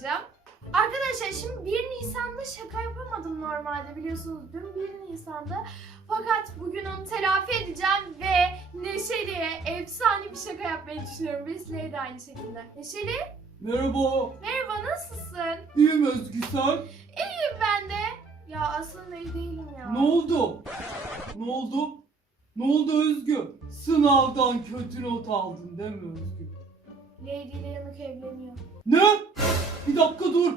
çıkaracağım. Arkadaşlar şimdi 1 Nisan'da şaka yapamadım normalde biliyorsunuz dün 1 Nisan'da. Fakat bugün onu telafi edeceğim ve Neşeli'ye efsane bir şaka yapmayı düşünüyorum. Vesile'ye de aynı şekilde. Neşeli Merhaba. merhaba nasılsın? İyiyim Özgü sen? İyiyim ben de. Ya aslında iyi değilim ya. Ne oldu? Ne oldu? Ne oldu Özgü? Sınavdan kötü not aldın değil mi Özgü? Lady ile yanık evleniyor. Ne? Bir dakika dur.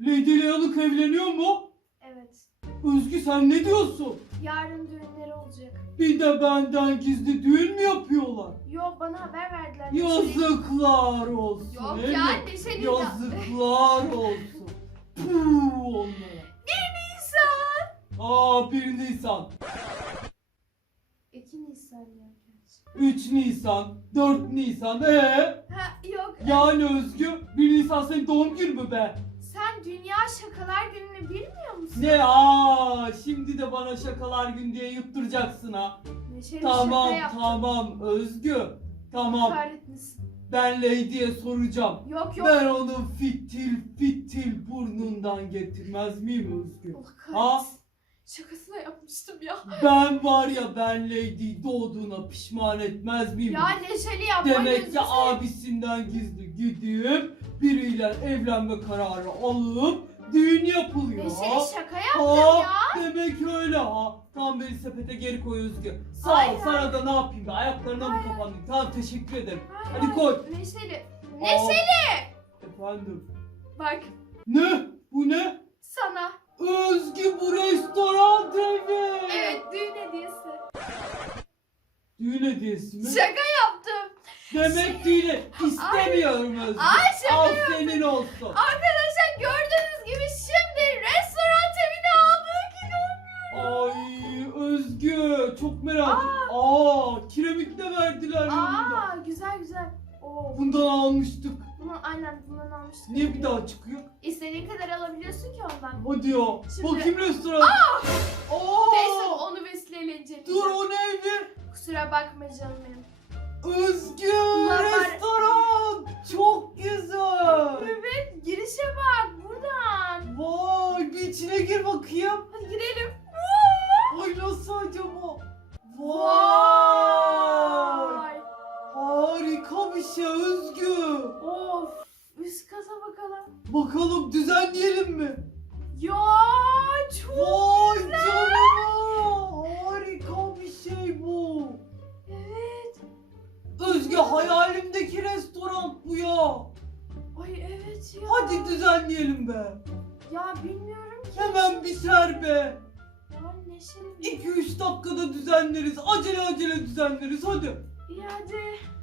Lady ile Yanık evleniyor mu? Evet. Özgü sen ne diyorsun? Yarın düğünleri olacak. Bir de benden gizli düğün mü yapıyorlar? Yok bana haber verdiler. Neşeli- Yazıklar olsun. Yok değil ya mi? Neşeli Yazıklar olsun. Puh onlara. 1 Nisan. Aa 1 Nisan, 2 Nisan ya. Gerçi. 3 Nisan, 4 Nisan. Ee? Ha yok. Yani Özgü 1 Nisan senin doğum günü mü be? Sen Dünya Şakalar Günü'nü bilmiyor musun? Ne aa şimdi de bana şakalar gün diye yuturacaksın ha. Neşeli Tamam şaka yaptı. tamam Özgü. Tamam ben Lady'ye soracağım. Yok yok. Ben onun fitil fitil burnundan getirmez miyim Özgü? Allah Ha? Şakasına yapmıştım ya. Ben var ya ben Lady doğduğuna pişman etmez miyim? Ya Neşeli yapma Demek gözünü ki abisinden gizli gidip biriyle evlenme kararı alıp düğün yapılıyor. Neşeli şaka yaptım ya. demek öyle ha. Tam beni sepete geri koy Özgü. Sağ ol Hayır, sana da ne yapayım be ayaklarına mı Hayır. kapandık? Tamam teşekkür ederim. Hayır, Hadi koy. Neşeli. Neşeli. Efendim. Bak Ne? Bu ne? sana. Özgü bu restoran evi. Evet düğün hediyesi. Düğün hediyesi mi? Şaka yaptım. Demek düğün istemiyorum Özgü. Ay şaka Al yaptım. senin olsun. Arkadaşlar gördüğünüz gibi şimdi restoran evini aldık. Ay Özgü çok merak ettim. Aa kiremit de verdiler yanında. Aa güzel güzel. Oo. Bundan almıştık. Bunu aynen bundan almıştık. Niye bir daha çıkıyor? İstediğin kadar alabiliyorsun ki ondan. Hadi ya. Şimdi- Bakayım restoran. Aa! Neyse onu vesileyle inceleyeceğim. Dur o neydi? Kusura bakma canım benim. Özgü Bunlar var. restoran. Çok güzel. Evet girişe bak buradan. Vay bir içine gir bakayım. Hadi girelim. Ay nasıl acaba? Vay. Vay. Harika bir şey Özgü. Of. Üst kata bakalım. Bakalım düzenleyelim mi? Ya çok. Vay canına! Harika bir şey bu. Evet. Özge hayalimdeki restoran bu ya. Ay evet ya. Hadi düzenleyelim be. Ya bilmiyorum ki. Hemen biter be. Ya neşeli bir. 2-3 dakikada düzenleriz. Acele acele düzenleriz hadi. İyi hadi.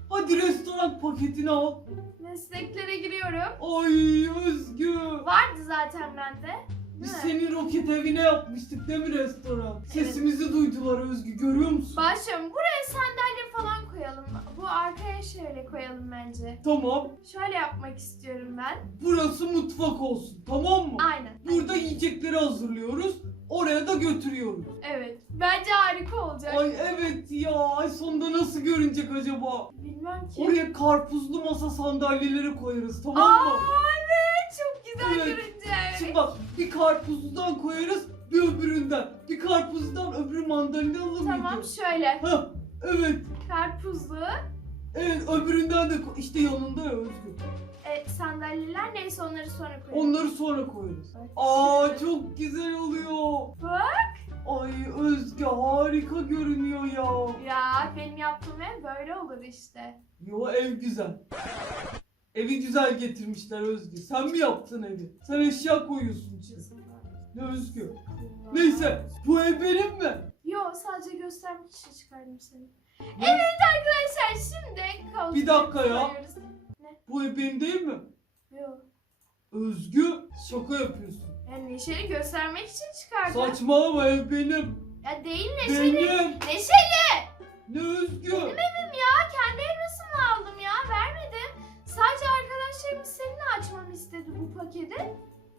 Hadi restoran paketini al. Mesleklere giriyorum. Ay Özgü. Vardı zaten bende. Biz mi? senin roket evine yapmıştık değil mi restoran? Sesimizi duydular Özgü görüyor musun? Başlıyorum. Buraya sandalye falan koyalım. Bu arkaya şöyle koyalım bence. Tamam. Şöyle yapmak istiyorum ben. Burası mutfak olsun tamam mı? Aynen. Burada yiyecekleri hazırlıyoruz. Oraya da götürüyoruz. Evet. Bence harika olacak. Ay evet ya. Ay sonunda nasıl görünecek acaba? Bilmem ki. Oraya karpuzlu masa sandalyeleri koyarız tamam Aa mı? evet. Çok güzel Evet. görünecek. Şimdi bak bir karpuzludan koyarız bir öbüründen. Bir karpuzdan öbürü mandalina alır Tamam mıydı? şöyle. Hah evet. Karpuzlu. Evet öbüründen de ko- işte yanında ya Özgür. E, sandalyeler neyse onları sonra koyalım. Onları sonra koyarız. Aa çok güzel oluyor. Bak. Ay Özge harika görünüyor ya. Ya benim yaptığım ev böyle olur işte. Yo ev güzel. Evi güzel getirmişler Özgü. Sen mi yaptın evi? Sen eşya koyuyorsun içine. Ne Özgü? Neyse bu ev benim mi? Yo sadece göstermek için çıkardım seni. Ne? Evet arkadaşlar şimdi Bir dakika ya. Bu ev benim değil mi? Yok. Özgü şaka yapıyorsun. Yani Neşeli göstermek için çıkardım. Saçmalama ev benim. Ya değil Neşeli. Benim. Neşeli. Ne Özgü? Benim evim ya. Kendi elmasımla aldım ya. Vermedim. Sadece arkadaşlarım seninle açmamı istedi bu paketi.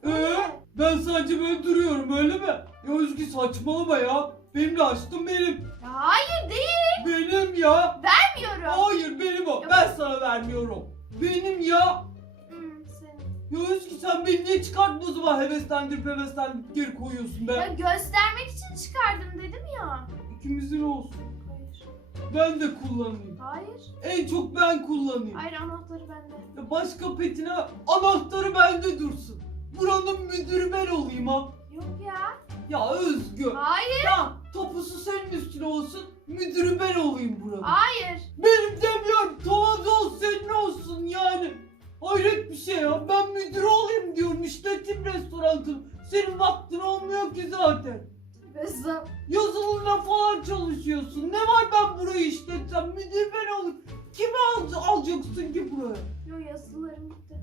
Ee, ben sadece böyle duruyorum öyle mi? Ya Özgü saçmalama ya. Benim de açtım benim. Ya hayır değil. Benim ya. Vermiyorum. Hayır benim o. Ben sana vermiyorum. Benim ya. Hmm, senin. Ya Özgü sen beni niye çıkarttın o zaman heveslendirip heveslendirip geri koyuyorsun Ya be? göstermek için çıkardım dedim ya. İkimizin olsun. Hayır. Ben de kullanayım. Hayır. En çok ben kullanayım. Hayır anahtarı bende. Ya başka petine anahtarı bende dursun. Buranın müdürü ben olayım ha. Yok ya. Ya Özgü. Hayır. Ya topusu senin üstüne olsun. Müdürü ben olayım buranın. Hayır. Benim demiyorum. Tavazol senin olsun yani. Hayret bir şey ya. Ben müdür olayım diyorum. İşletim restoranını. Senin vaktin olmuyor ki zaten. Bezam. Yazılımla falan çalışıyorsun. Ne var ben burayı işletsem? Müdür ben olayım. Kimi al alacaksın ki buraya? Yok yazılarım bitti.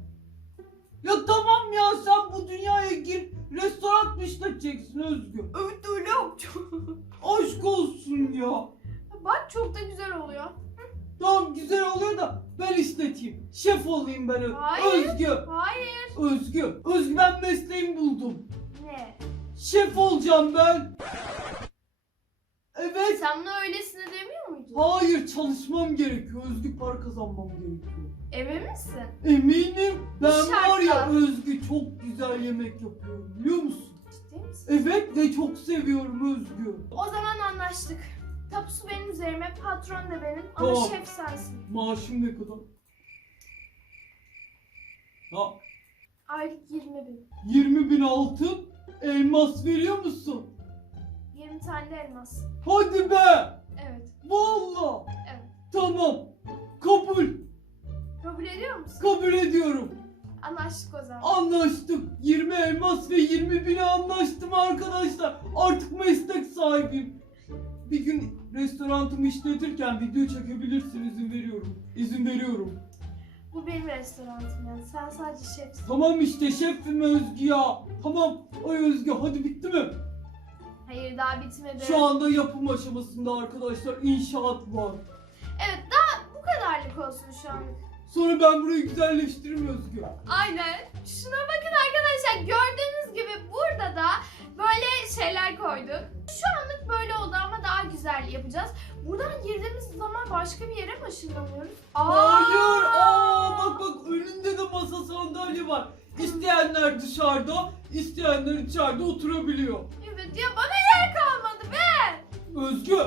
Ya tamam ya sen bu dünyaya gir. Restoran mı işleteceksin Özgür? Evet öyle yapacağım. Aşk olsun ya. Bak çok da güzel oluyor. Tamam güzel oluyor da ben işleteyim. Şef olayım ben. Hayır. Özgü. Hayır. Özgü. Özgü ben mesleğimi buldum. Ne? Şef olacağım ben. Evet. Sen bunu öylesine demiyor muydun? Hayır çalışmam gerekiyor. Özgü para kazanmam gerekiyor. Emin misin? Eminim ben Şartla. var ya Özgü çok güzel yemek yapıyorum biliyor musun? Ciddi misin? Evet ve çok seviyorum Özgü. O zaman anlaştık. Tapusu benim üzerime, patron da benim ama Tamam. şef sensin. Maaşım ne kadar? Ha, Aylık 20 bin. 20 bin altın elmas veriyor musun? 20 tane de elmas. Hadi be! Evet. Valla! Evet. Tamam. Kabul. Kabul ediyor musun? Kabul ediyorum. Anlaştık o zaman. Anlaştık. 20 elmas ve 20 bine anlaştım arkadaşlar. Artık meslek sahibiyim. Bir gün restoranımı işletirken video çekebilirsin izin veriyorum. İzin veriyorum. Bu benim restoranım yani. Sen sadece şefsin. Tamam işte şefim Özgü ya. Tamam. Ay Özgü hadi bitti mi? Hayır daha bitmedi. Şu anda yapım aşamasında arkadaşlar inşaat var. Evet daha bu kadarlık olsun şu an. Sonra ben burayı güzelleştiririm Özgü. Aynen. Şuna bakın arkadaşlar gördüğünüz gibi burada da böyle şeyler koyduk. Şu anlık böyle oldu ama daha güzel yapacağız. Buradan girdiğimiz zaman başka bir yere mi ışınlanıyoruz? Hayır. Aa bak bak önünde de masa sandalye var. İsteyenler dışarıda, isteyenler içeride oturabiliyor. Evet ya bana yer kalmadı be. Özgü,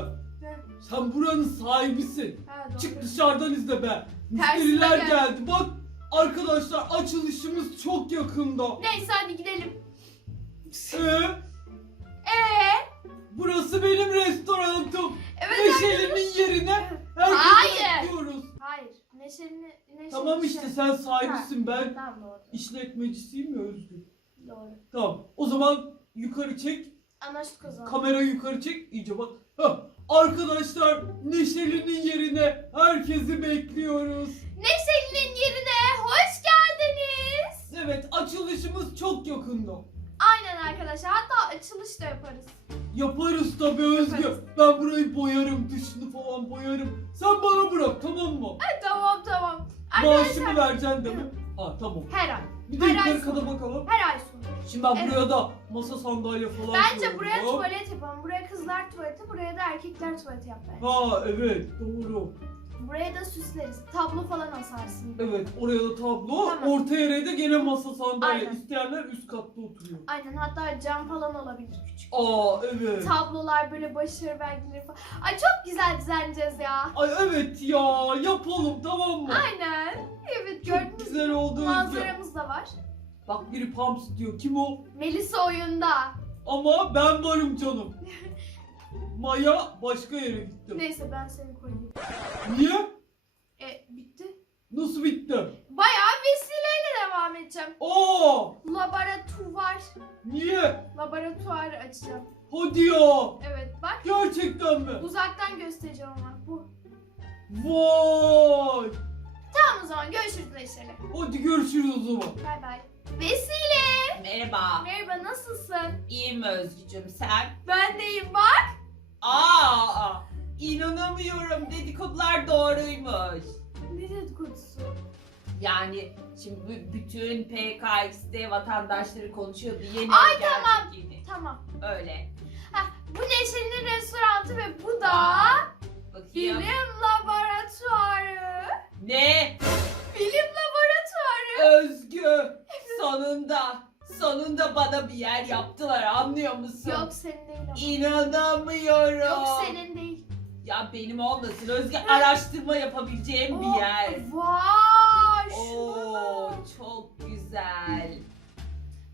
sen buranın sahibisin. Ha, doğru. Çık dışarıdan izle be. Tersine Müşteriler gel. geldi. Bak arkadaşlar açılışımız çok yakında. Neyse hadi gidelim. Ee, Ee, burası benim restoranım. evet Neşeli'nin yerine herkesi Hayır. bekliyoruz. Hayır. Neşeli, neşeli Tamam işte şey. sen sahibisin ben Tamam doğru. işletmecisiyim ya Özgür. Doğru. Tamam o zaman yukarı çek. Anlaştık o zaman. Kamerayı yukarı çek. iyice bak. Hah, Arkadaşlar Neşeli'nin yerine herkesi bekliyoruz. Neşeli'nin yerine hoş geldiniz. Evet açılışımız çok yakında. Arkadaşlar. Hatta açılış da yaparız. Yaparız tabii Özgü. Yaparız. Ben burayı boyarım, dışını falan boyarım. Sen bana bırak tamam mı? Ha, tamam tamam. Maaşımı vereceksin değil mi? Ha tamam. her ay. Bir de Her ay yukarı bakalım. Her ay sonu. Şimdi ben Evet. buraya da masa sandalye falan Bence koyuyorum. buraya tuvalet yapalım. Buraya kızlar tuvaleti, buraya da erkekler tuvaleti yap bence. Ha evet doğru. Buraya da süsleriz. Tablo falan asarsın. Evet oraya da tablo. Tamam. Orta yere de gene masa sandalye. Aynen. İsteyenler üst katta oturuyor. Aynen hatta cam falan olabilir küçük. Aa evet. Tablolar böyle başarı belgeleri falan. Ay çok güzel düzenleyeceğiz ya. Ay evet ya yapalım tamam mı? Aynen. Evet Çok gördünüz güzel oldu. Manzaramız da var. Bak biri Pumps diyor. Kim o? Melisa oyunda. Ama ben varım canım. Maya başka yere gittim. Neyse ben seni koyayım. Niye? E bitti. Nasıl bitti? Bayağı vesileyle devam edeceğim. Aa! Laboratuvar. Niye? Laboratuvar açacağım. Hadi ya. Evet bak. Gerçekten mi? Uzaktan göstereceğim ama bu. Vay! zaman görüşürüz Neşeli. Hadi görüşürüz o zaman. Bay bay. Vesile. Merhaba. Merhaba nasılsın? İyiyim Özgücüm sen? Ben deyim bak. Aa, inanamıyorum dedikodular doğruymuş. Ne dedikodusu? Yani şimdi b- bütün PKX'de vatandaşları konuşuyordu. Yeni Ay, tamam. Yeni. Tamam. Öyle. Bu Neşeli'nin restoranı ve bu da Bakayım. bilim laboratuvarı. Ne? Bilim laboratuvarı. Özgü. Sonunda. Sonunda bana bir yer yaptılar anlıyor musun? Yok senin değil ama. İnanamıyorum. Yok senin değil. Ya benim olmasın Özgü araştırma yapabileceğim bir yer. Vay Oo çok güzel.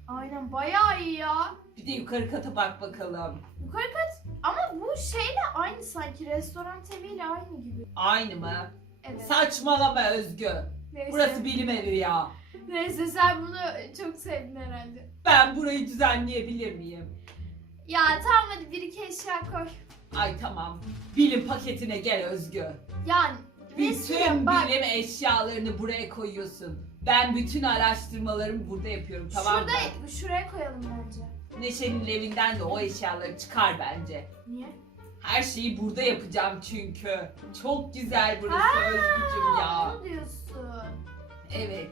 Aynen bayağı iyi ya. Bir de yukarı kata bak bakalım. Yukarı kat ama bu şeyle aynı sanki restoran eviyle aynı gibi. Aynı mı? Evet. Saçmalama Özgü. Neyse. Burası bilim evi ya. Neyse sen bunu çok sevdin herhalde. Ben burayı düzenleyebilir miyim? Ya tamam hadi bir iki eşya koy. Ay tamam. Bilim paketine gel Özgü. Yani Bütün Vesile bak bilim eşyalarını buraya koyuyorsun. Ben bütün araştırmalarımı burada yapıyorum tamam mı? şurada şuraya koyalım bence. Neşe'nin evinden de o eşyaları çıkar bence. Niye? Her şeyi burada yapacağım çünkü. Çok güzel burası Özgücüm ya. Onu diyorsun. Evet.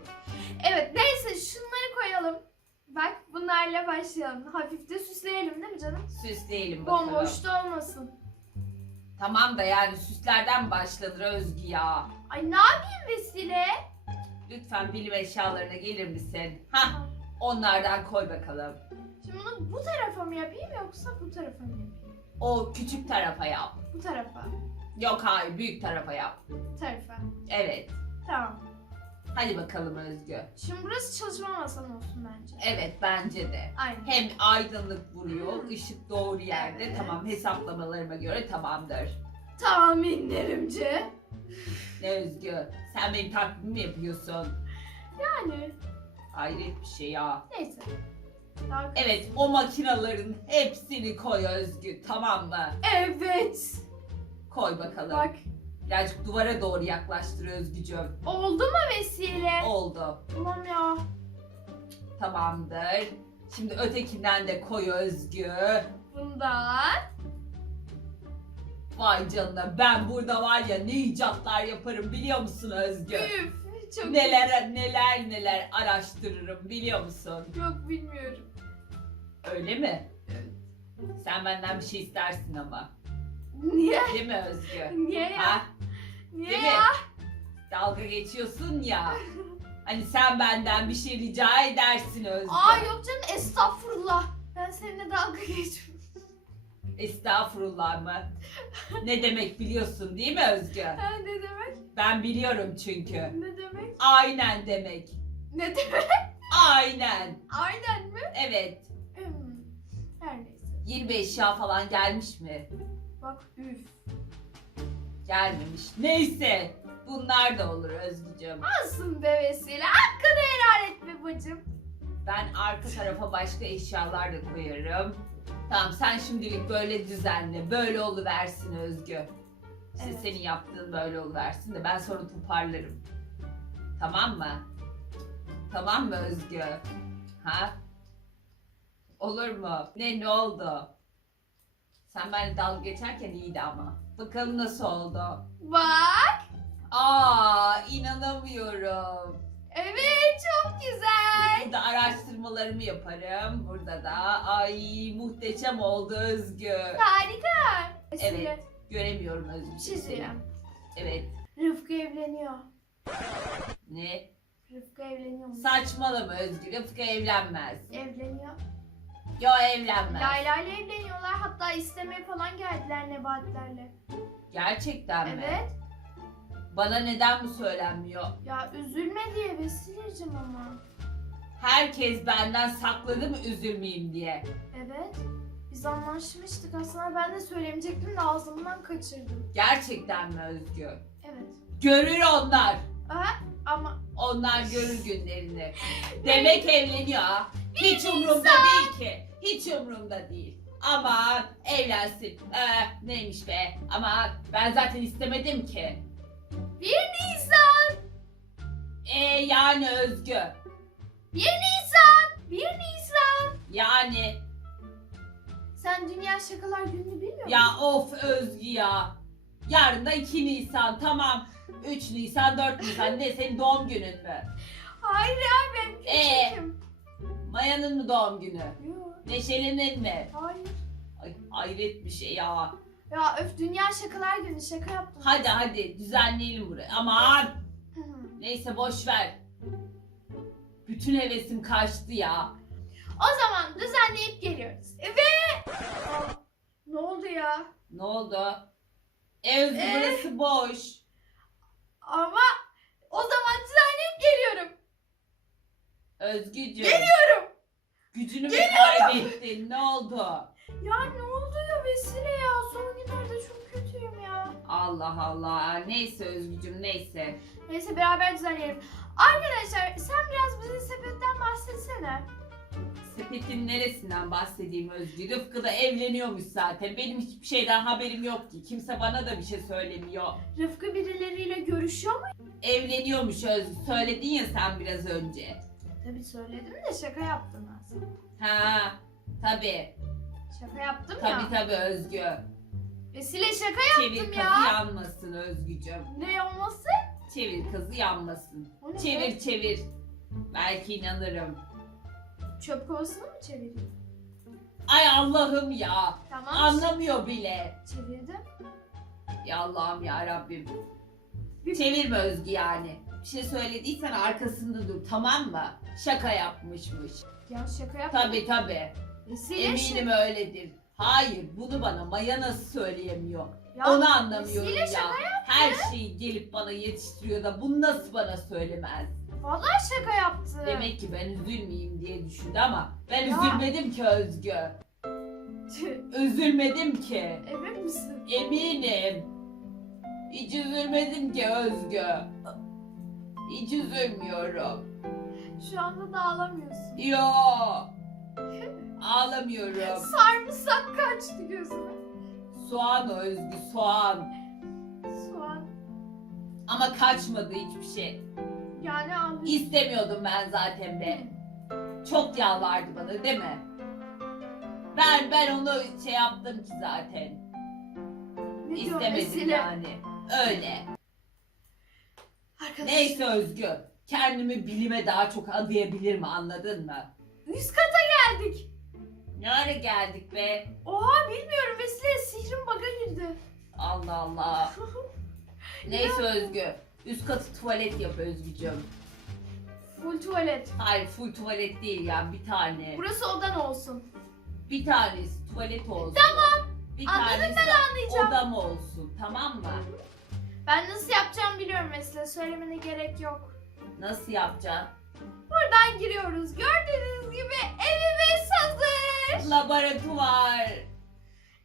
Evet neyse şunları koyalım. Bak bunlarla başlayalım. Hafif de süsleyelim değil mi canım? Süsleyelim bakalım. Bomboş da olmasın. Tamam da yani süslerden başlanır Özgü ya. Ay ne yapayım Vesile? Lütfen bilim eşyalarına gelir misin? Hah onlardan koy bakalım. Şimdi bunu bu tarafa mı yapayım yoksa bu tarafa mı yapayım? O küçük tarafa yap. Bu tarafa. Yok hayır büyük tarafa yap. Bu tarafa. Evet. Tamam. Hadi bakalım Özgü. Şimdi burası çalışma masam olsun bence. Evet bence de. Aynen. Hem aydınlık vuruyor, ışık doğru yerde. Evet. Tamam hesaplamalarıma göre tamamdır. Tahminlerimce. Ne Özgü? Sen benim takvimimi yapıyorsun. Yani. Hayret bir şey ya. Neyse. Daha... Evet o makinaların hepsini koy Özgü tamam mı? Evet. Koy bakalım. Bak. Birazcık duvara doğru yaklaştır Özgücüm. Oldu mu vesile? Oldu. Ulan ya. Tamamdır. Şimdi ötekinden de koy Özgü. Bundan. Vay canına ben burada var ya ne icatlar yaparım biliyor musun Özgü? Üf. Çok Neler neler neler araştırırım biliyor musun? Yok bilmiyorum. Öyle mi? Evet. Sen benden bir şey istersin ama. Niye? Değil mi Özgü? Niye ya? Ha? Niye Değil mi? ya? Dalga geçiyorsun ya. Hani sen benden bir şey rica edersin Özgü. Aa yok canım estağfurullah. Ben seninle dalga geçmiyorum. Estağfurullah mı? ne demek biliyorsun değil mi Özgü? Ha, ne demek? Ben biliyorum çünkü. Ne demek? Aynen demek. Ne demek? Aynen. Aynen mi? Evet. Hmm. Her neyse. Yeni bir eşya falan gelmiş mi? Bak üf. Gelmemiş. Neyse. Bunlar da olur Özgücüm. Nasılsın be vesile? Hakkını helal et be bacım. Ben arka tarafa başka eşyalar da koyarım. Tamam sen şimdilik böyle düzenle. Böyle oluversin Özgü. İşte Evet. senin yaptığın böyle oluversin de ben sonra toparlarım. Tamam mı? Tamam mı Özgü? Ha? Olur mu? Ne ne oldu? Sen benimle dalga geçerken iyiydi ama. Bakalım nasıl oldu? Bak. Aa inanamıyorum. Evet çok güzel. Burada araştırmalarımı yaparım. Burada da ay muhteşem oldu Özgü. Harika. Evet. Göremiyorum Özgü. Bir şey söyleyeyim. Evet. Rıfkı evleniyor. Ne? Rıfkı evleniyor mu? Saçmalama Özgü. Rıfkı evlenmez. Evleniyor. Yo evlenmez. Layla ile evleniyorlar. Hatta istemeye falan geldiler Nebatlerle. Gerçekten mi? Evet. Bana neden bu söylenmiyor? Ya üzülme diye Vesile'cim ama. Herkes benden sakladı mı üzülmeyeyim diye. Evet. Biz anlaşmıştık aslında ben de söylemeyecektim de ağzımdan kaçırdım. Gerçekten mi Özgü? Evet. Görür onlar. Aha, ama Onlar görür günlerini. Demek evleniyor ha. Hiç umurumda değil ki. Hiç umurumda değil. Aman evlensin. Ee, neymiş be? Ama ben zaten istemedim ki. bir Nisan. E yani Özgü. 1 Nisan. 1 Nisan. Yani Sen Dünya Şakalar Günü'nü bilmiyor musun? ya of Özgü ya. Yarın da 2 Nisan tamam. 3 Nisan 4 Nisan ne senin doğum günün mü? Hayır ya benim Ee? küçüküm. Maya'nın mı doğum günü? Yok. Neşeli'nin mi? Hayır. Ay, hayret bir şey ya. Ya öf Dünya Şakalar Günü şaka yaptım. Hadi hadi düzenleyelim burayı. Aman neyse boş ver. Bütün hevesim kaçtı ya. o zaman düzenleyip geliyoruz. Ve... Aa, ne oldu ya? Ne oldu? E Ee? burası boş. Ama o zaman geliyorum. Özgücüm. Geliyorum. Gücünü mü kaybettin? Ne oldu? Ya ne oldu ya Vesile ya? Son günlerde çok kötüyüm ya. Allah Allah. Neyse Özgücüm neyse. Neyse beraber düzenleyelim. Arkadaşlar sen biraz bize sepetten bahsetsene. Sepetin neresinden bahsedeyim Özgü? Rıfkı da evleniyormuş zaten. Benim hiçbir şeyden haberim yok ki. Kimse bana da bir şey söylemiyor. Rıfkı birileriyle görüşüyor mu? Evleniyormuş Özgü. Söyledin ya sen biraz önce. Tabii söyledim de şaka yaptım aslında. Ha, tabii. Şaka yaptım Tabii ya. tabii Özgü. Vesile şaka Çevir yaptım kazı ya. yanmasın Özgücüm. Ne olması? Çevir kazı yanmasın. O ne Çevir çevir. Belki inanırım. Çöp kovasını mı çevireyim? Ay Allah'ım ya. Tamam. Anlamıyor bile. Çevirdim. Ya Allah'ım ya Rabbim. Çevirme Özgü yani. Bir şey söylediysen arkasında dur tamam mı? Şaka yapmışmış. Ya şaka yaptım. Tabi tabi. Vesile Eminim şaka. öyledir. Hayır bunu bana Maya nasıl söyleyemiyor? Ya, Onu anlamıyorum Vesile ya. şaka Her şeyi gelip bana yetiştiriyor da bunu nasıl bana söylemez? Vallahi şaka yaptı. Demek ki ben üzülmeyeyim diye düşündü ama ben Ya. üzülmedim ki Özgü. Üzülmedim ki. Emin misin? Eminim. Hiç üzülmedim ki Özgü. Hiç üzülmüyorum. Şu anda da ağlamıyorsun. Yo. Ağlamıyorum. Sarımsak kaçtı gözüme. Soğan Özgü soğan. Soğan. Ama kaçmadı hiçbir şey. Yani ağlıyor. İstemiyordum ben zaten be. Çok yalvardı bana değil mi? Ben ben onu şey yaptım ki zaten. Ne İstemedim Vesile? yani. Öyle. Arkadaşlar. Neyse Özgü. Kendimi bilime daha çok adayabilir mi anladın mı? Üst kata geldik. Ne ara geldik be? Oha bilmiyorum Vesile sihrim baga girdi. Allah Allah. Neyse Özgü. Üst katı tuvalet yap Özgücüm. Full tuvalet. Hayır full tuvalet değil ya bir tane. Burası odan olsun. Bir tanesi tuvalet olsun. Tamam. Bir Anladım tanesi Anlayacağım. odam olsun tamam mı? Ben nasıl yapacağımı biliyorum Vesile. Söylemene gerek yok. Nasıl yapacaksın? Buradan giriyoruz. Gördüğünüz gibi evimiz hazır. Laboratuvar.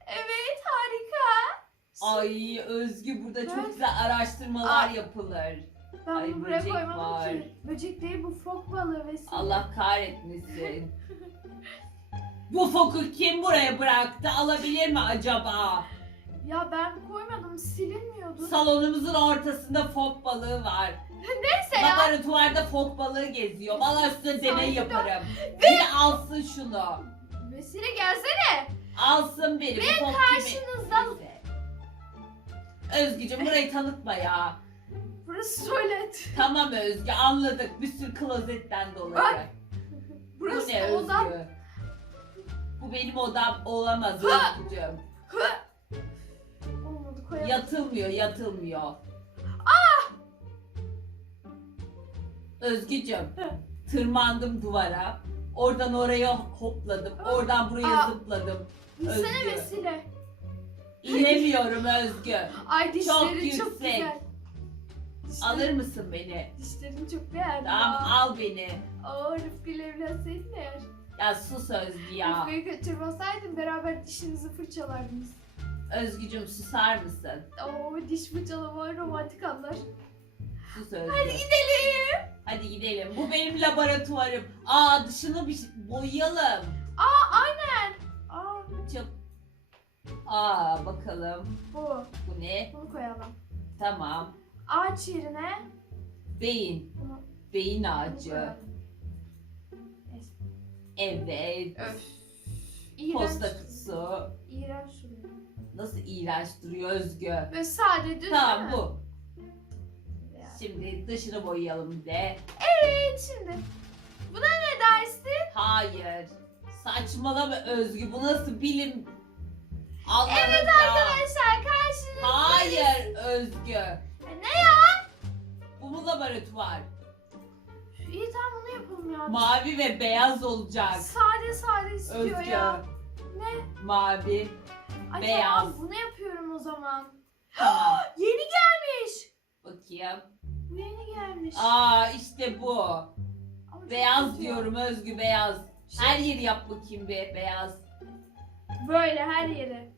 Evet harika. Ay Özgü burada çok Evet. güzel araştırmalar Aa. yapılır. Ben Ay, bunu buraya böcek koymadım var. ki. Böcek değil bu fok balığı Vesile. Allah kahretmesin. Bu foku kim buraya bıraktı alabilir mi acaba? Ya ben koymadım silinmiyordu. Salonumuzun ortasında fok balığı var. Neyse ya. Laboratuvarda fok balığı geziyor. Valla size deney ol. yaparım. Biri alsın şunu. Vesile gelsene. Alsın biri. Bu fok karşınızda-. Özgücüm burayı tanıtma ya. Burası tuvalet. Tamam Özgü anladık. Bir sürü klozetten dolayı. Bak, Bu Burası ne odam. Özgü? Bu benim odam olamaz! Özgücüm. Yatılmıyor, yatılmıyor. Özgücüm, tırmandım duvara. Oradan oraya hopladım. Oradan buraya Aa. zıpladım. İnsene Özgü. Vesile. İnemiyorum Özgü. Ay dişlerin çok, yüksek. güzel. Dişlerin, Alır mısın beni? Dişlerin çok beğendim. Tamam al beni. Aa Rıfkı ile evlenseydin eğer. Ya sus Özgü ya. Rıfkı'yı kaçırmasaydın beraber dişinizi fırçalardınız. Özgücüm susar mısın? Oo diş fırçalama romantik anlar. Sus Özgü. Hadi gidelim. Hadi gidelim. Bu benim laboratuvarım. Aa dışını bir boyayalım. Aa aynen. Aa Çok... Aa bakalım. bu. Bu ne? Bunu koyalım. Tamam. Ağaç yerine Beyin. bunu. Beyin ağacı. Evet. Öf. İğrenç. Posta kutusu. İğrenç duruyor. Nasıl iğrenç duruyor Özgü. Ve sade düz Tamam değil mi? bu. Şimdi dışını boyayalım bir de. Evet şimdi. Buna ne dersin? Hayır. Saçmalama Özgü. Bu nasıl bilim? Allah'ım Evet ya. arkadaşlar karşınızda. Hayır Özgü. Ne ya? Bu mu laboratuvar? İyi tamam bunu yapalım ya. Mavi ve beyaz olacak. Sade sade istiyor Özgü. ya. Ne? Mavi. Ay Beyaz. tamam bunu yapıyorum o zaman. Tamam. Yeni gelmiş. Bakayım. Bu yeni gelmiş. Aa işte bu. Ama çok Beyaz kötü. diyorum Özgü beyaz. Her yeri yap bakayım bir beyaz. Böyle her yeri.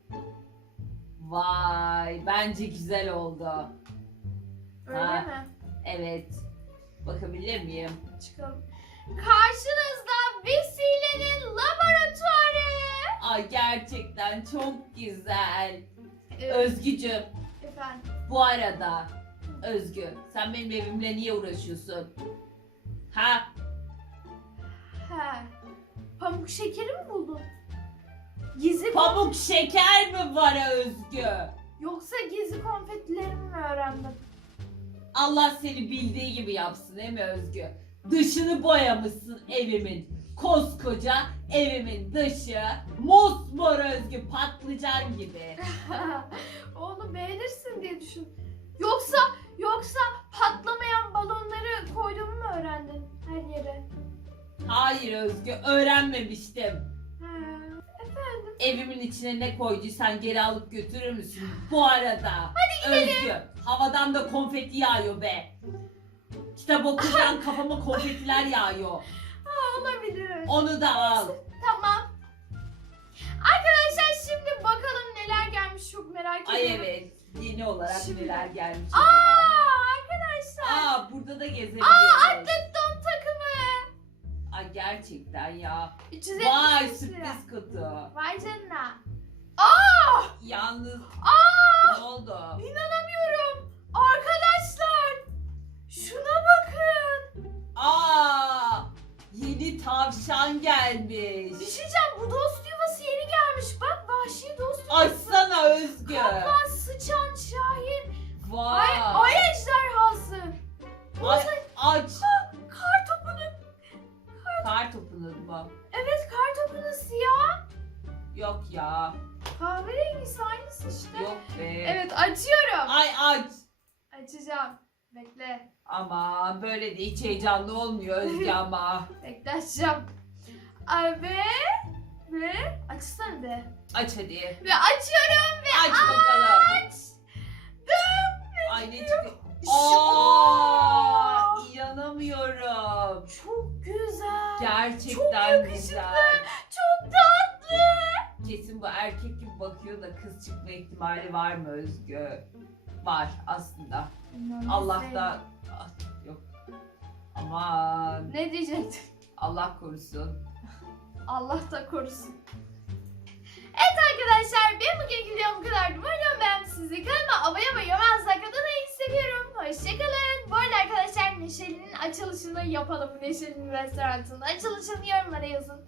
Vay bence güzel oldu. Öyle Ha. mi? Evet. Bakabilir miyim? Çıkalım. Karşınızda Vesile'nin laboratuvarı. Ay gerçekten çok güzel. Ee, Özgücüm efendim. bu arada Özgü sen benim evimle niye uğraşıyorsun? Ha? He. Pamuk şekeri mi buldun? Gizli Pamuk şeker mi var Özgü? Yoksa gizli konfetilerimi mi öğrendin? Allah seni bildiği gibi yapsın değil mi Özgü? Dışını boyamışsın evimin. Koskoca evimin dışı mosmor Özgü patlıcan gibi. Onu beğenirsin diye düşün. Yoksa yoksa patlamayan balonları koyduğumu mu öğrendin her yere? Hayır Özgü öğrenmemiştim. He. Efendim. Evimin içine ne koyduysan geri alıp götürür müsün? Bu arada. Hadi gidelim. Özgü havadan da konfeti yağıyor be. Kitap okurken kafama konfetiler yağıyor. Olabilir. Onu da al. Tamam. Arkadaşlar şimdi bakalım neler gelmiş çok merak Ay ediyorum. evet. Yeni olarak Şimdi- neler gelmiş Aa acaba? arkadaşlar. Aa burada da gezebiliyoruz. Aa atlet don takımı. Ay gerçekten ya. 375 Vay lira. sürpriz kutu. Vay canına. Yalnız Aa ne oldu? inanamıyorum. Arkadaşlar. Şuna. Aa yeni tavşan Bir gelmiş. şey diyeceğim bu dost yuvası yeni gelmiş. Bak vahşi dost yuvası. Açsana Özgü. Kaplan, sıçan, şahin. Vay. Ay, ay ejderhası. Ay, aç. Kar topunun. Kar topunun mu? Evet kar topunun siyah. Yok ya. Kahverengisi aynısı işte. Yok be. Evet açıyorum. Ay aç. Açacağım. Bekle. Ama böyle de hiç heyecanlı olmuyor Özgü ama. Bekle açacağım. Ay ve ve açsana de. Aç hadi. Ve açıyorum ve Aç bakalım. aç. Dım. Ay ne çıkıyor? Aa, inanamıyorum. Çok güzel. Gerçekten yakışıklı. güzel. Çok tatlı. Kesin bu erkek gibi bakıyor da kız çıkma ihtimali var mı Özgü? Var aslında. Allah da Ah, yok. Aman Ne diyecektin? Allah korusun. Allah da korusun. Evet arkadaşlar benim bugünkü videom bu kadardı. Umarım beğenmişsinizdir. Kanalıma abone olmayı like atmayı seviyorum. Hoşçakalın. Bu arada arkadaşlar Neşeli'nin açılışını yapalım. Neşeli'nin restoranının açılışını yorumlara yazın.